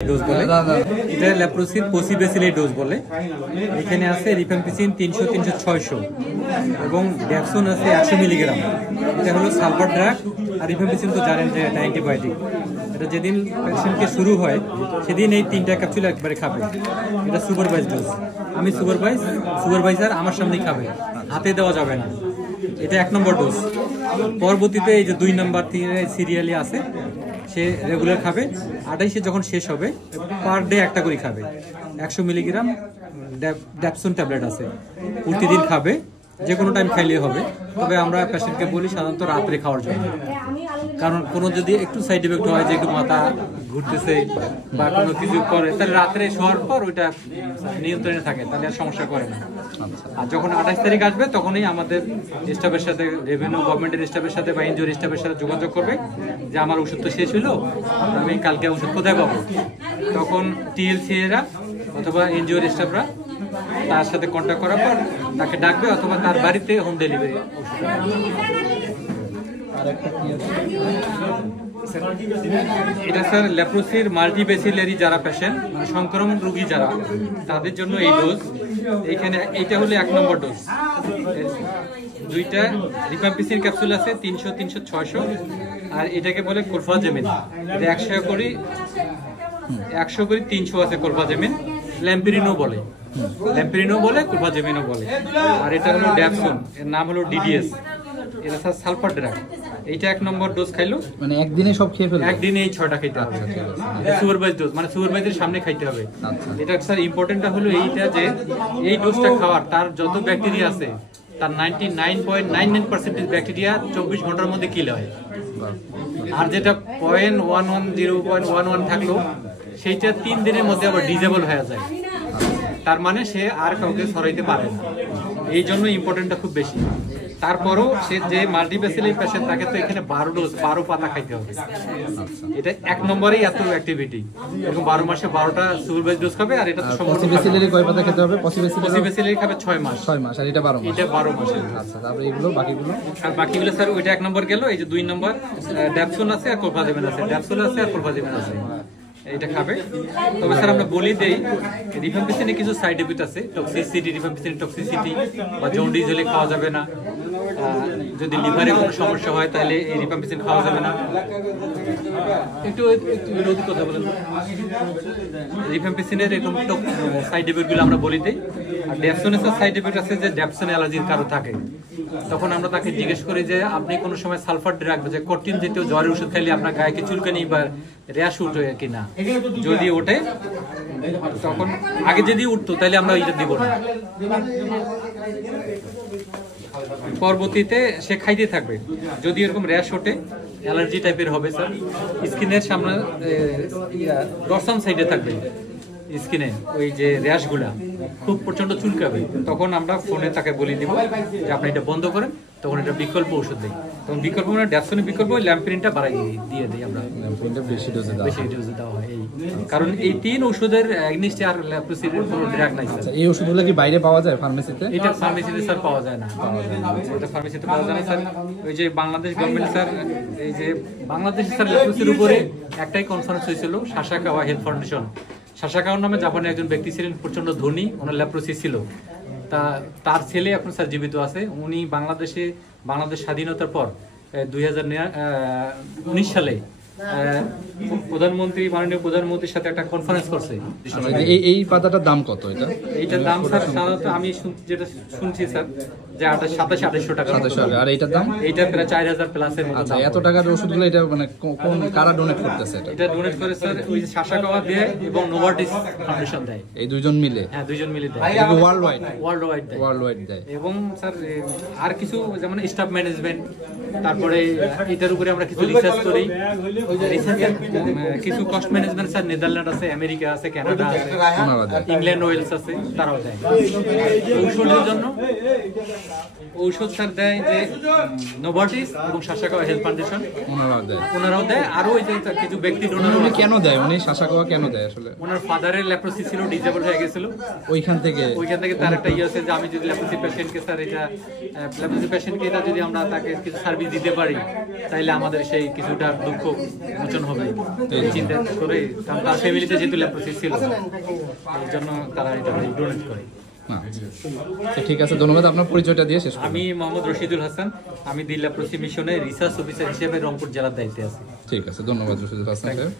Dose বলে এটা লেপ্রোসির পসিবেসিলি dose বলে। এখানে আছে রিফাম্পিসিন 300, 300, 600 এবং ড্যাপসন আছে 100 মিলিগ্রাম। এটা হলো সালফার ড্রাগ। আর রিফাম্পিসিন তো জানেন যে এটা অ্যান্টিবায়োটিক। এটা যেদিন পেশেন্টকে শুরু হয় সেদিন এই 3টা ক্যাপসুল একবারে খাবে। এটা সুপারভাইজ ডোজ। আমি সুপারভাইজার আমার সামনেই খাবে, হাতে দেওয়া যাবে না। এটা 1 নম্বর ডোজ। পরবর্তীতে এই যে 2 নম্বর সিরিয়ালি আছে, সে রেগুলার খাবে। 28-এ যখন শেষ হবে পার ডে একটা করে খাবে। 100 মিলিগ্রাম ড্যাপসন ট্যাবলেট আছে, প্রতিদিন খাবে, যে কোনো টাইম খাইলেই হবে। তবে আমরা পেশেন্টকে বলি সাধারণত রাত্রে খাওয়ার জন্য, কারণ কোনো যদি একটু সাইড এফেক্ট হয় যে একটু মাথা ঘুরতেছে বা কোনো কিছু করে, তাহলে রাত্রে শোয়ার পর ওইটা নিয়ন্ত্রণে থাকে, তাহলে আর সমস্যা করে না। আর যখন 28 তারিখ আসবে তখনই আমাদের স্টাফের সাথে, রেভিনিউ গভর্নমেন্টের স্টাফের সাথে বা এনজিওর স্টাফের সাথে যোগাযোগ করবে যে আমার ওষুধ তো শেষ হলো, আমি কালকে ওষুধ কোথায় পাবো। তখন টিএলসি এরা অথবা এনজিওর স্টাফরা তার সাথে কন্ট্যাক্ট করার পর তাকে ডাকবে অথবা তার বাড়িতে হোম ডেলিভারি ওষুধ। এটা স্যার লেপ্রোসির মাল্টিবেসিলারি যারা পেশেন্ট, মানে সংক্রমণ রোগী যারা, তাদের জন্য এই ডোজ। এইখানে এইটা হলো 1 নম্বর ডোজ। 2টা রিফাম্পিসিন ক্যাপসুল আছে 300, 300, 600। আর এটাকে বলে কোরফাজেমিন। এটা 100 করে 300 আছে কোরফাজেমিন। ল্যাম্পিরিনো বলে, কোরফাজেমিনও বলে। আর এটা হলো ড্যাপসন, এর নাম হলো ডিডিএস। এটা স্যার সালফার ড্রাগ। এইটা 1 নম্বর ডোজ খাইলো, মানে একদিনে সব খেয়ে ফেলবে, একদিনে এই 6টা খাইতে হবে। সুপারভাইজ ডোজ, মানে সুপারভাইজের সামনে খাইতে হবে। এটা স্যার ইম্পর্টেন্টটা হলো এইটা যে এই ডোজটা খাওয়ার তার যত ব্যাকটেরিয়া আছে তার 99.99% ব্যাকটেরিয়া 24 ঘন্টার মধ্যে কিল হয়। আর যেটা 0.11 থাকলো সেইটা 3 দিনের মধ্যে আবার ডিজেবল হয়ে যায়। তার মানে সে আর কাউকে ছড়াইতে পারে না। এই জন্য ইম্পর্টেন্টটা খুব বেশি। তারপরও সে যে মাল্টিবেসিলারি পেশেন্ট, তাকে তো এখানে 12 পাতা খাইতে হবে। এটা 1 নম্বরেই এত অ্যাক্টিভিটি। এরকম 12 মাসে 12টা সুপারভাইজ ডোজ খাবে। আর এটা তো পসিবেসিলারি কয় পাতা খেতে হবে? পসিবেসিলারি খাবে 6 মাস। আর এটা 12 মাস। এটা 12 মাসে। আচ্ছা, তারপরে এগুলো বাকিগুলো স্যার ওইটা 1 নম্বর গেল। এই যে 2 নম্বর ড্যাপসন আছে আর কোরফাজেমিন আছে, এটা খাবে। তবে স্যার আমরা বলি দেই রিফাম্পিসিনে কিছু সাইড এফেক্ট আছে, টক্সিসিটি বা জন্ডিস হলে খাওয়া যাবে না। যদি লিভারে কোনো সমস্যা হয় তাহলে এই রিফাম্পিসিন খাওয়া যাবে না। একটু বিরোধী কথা বলেন। রিফাম্পিসিনের এরকম সাইড এফেক্টগুলো আমরা বলি দেই। আর ড্যাপসনের সাইড এফেক্ট আছে যে ড্যাপসন অ্যালার্জির কারো থাকে, তখন আমরা তাকে জিজ্ঞেস করি যে আপনি কোনো সময় সালফার ড্রাগ যে কর্টিন জাতীয় জ্বরের ওষুধ খাইলে আপনার গায়ে কি চুলকানি বা র্যাশ উঠে কিনা। যদি ওঠে তখন, আগে যদি উঠতো তাহলে আমরা এটা দিব না। পরবর্তীতে সে খাইতে থাকবে। যদি এরকম র্যাশ ওঠে, অ্যালার্জি টাইপের হবে স্যার, স্কিনের সামনে ডরসাম সাইডে থাকবে, স্কিনে ওই যে র্যাশগুলা খুব প্রচন্ড চুলকাবে, তখন আমরা ফোনে তাকে বলে দিব যে আপনি এটা বন্ধ করেন। তখন এটা বিকল্প ওষুধ দেয়। তখন বিকল্প মানে ড্যাপসনের বিকল্প ল্যাম্পিরিনটা বাড়াই দিয়ে দিই আমরা, বেশি ডোজে দেওয়া হয়। এই কারণ এই 3 ওষুধের অ্যাগনিস্টে আর লেপ্রোসির কোনো ড্রাগ নাই স্যার। এই ওষুধগুলো কি বাইরে পাওয়া যায় ফার্মেসিতে? এটা ফার্মেসিতে স্যার পাওয়া যায় না, এটা ফার্মেসিতে পাওয়া যায় না স্যার। ওই যে বাংলাদেশ গভর্নমেন্ট স্যার, এই যে বাংলাদেশ স্যার লেপ্রোসির উপরে একটাই কনফারেন্স হয়েছিল, সাসাকাওয়া হেলথ ফাউন্ডেশন। সাসাকাওয়া নামে জাপানে একজন ব্যক্তি ছিলেন, প্রচন্ড ধনী, ওনার লেপ্রোসি ছিল। তার ছেলে এখন স্যার জীবিত আছে। উনি বাংলাদেশ স্বাধীনতার পর 2019 সালে মাননীয় প্রধানমন্ত্রীর সাথে একটা কনফারেন্স করছে। এই পাতাটার দাম কত? এইটার দাম স্যার সাধারণত আমি যেটা শুনছি স্যার যে 2700-2800 টাকা। আর এইটার দাম? এইটা প্রায় 4000 প্লাসের মতো। আচ্ছা, এত টাকার ওষুধগুলো এটা মানে কারা ডোনেট করতেছে? এটা ডোনেট করে স্যার ওই যে সাসাকাওয়া দেয় এবং নোভার্টিস ফাউন্ডেশন দেয়। এই দুইজন মিলে? হ্যাঁ, দুইজন মিলে দেয়। ওয়ার্ল্ড দেয়। এবং স্যার আর কিছু যেমন স্টাফ ম্যানেজমেন্ট, তারপরে এটার উপরে আমরা কিছু রিসার্চ করি। কিছু কস্ট ম্যানেজমেন্ট স্যার নেদারল্যান্ড আছে, আমেরিকা আছে, কানাডা আছে, ইংল্যান্ড, ওয়েলস আছে, তারাও দেয়। ঔষধের জন্য ঔষধ স্যার দেয় যে নোভার্টিস এবং সাসাকাওয়া হেলথ ফাউন্ডেশন, ওনারাও দেয়। আরো ওই যে কিছু ব্যক্তি ডোনার। কেন দেয় উনি সাসাকাওয়া কেন দেয় আসলে? ওনার ফাদারের লেপ্রোসি ছিল, ডিজেবল হয়ে গেছিল, ওইখান থেকে তার একটা ইয়ে আছে যে আমি যদি লেপ্রোসি পেশেন্টকে স্যার এটা লেপ্রোসি পেশেন্টকে এটা যদি আমরা তাকে কিছু সার্ভিস সার্ভিস দিতে পারি তাইলে আমাদের সেই কিছুটা দুঃখ মোচন হবে এই চিন্তা করে, কারণ তার ফ্যামিলিতে যেহেতু ল্যাপ্রোসিস ছিল এই জন্য তারা এটা ডোনেট করে। আচ্ছা, ঠিক আছে, ধন্যবাদ। আপনার পরিচয়টা দিয়ে শেষ করুন। আমি মোহাম্মদ রশিদুল হাসান, আমি দি ল্যাপ্রোসি মিশনের রিসার্চ অফিসার হিসেবে রংপুর জেলার দায়িত্বে আছি। ঠিক আছে, ধন্যবাদ রশিদুল হাসান সাহেব।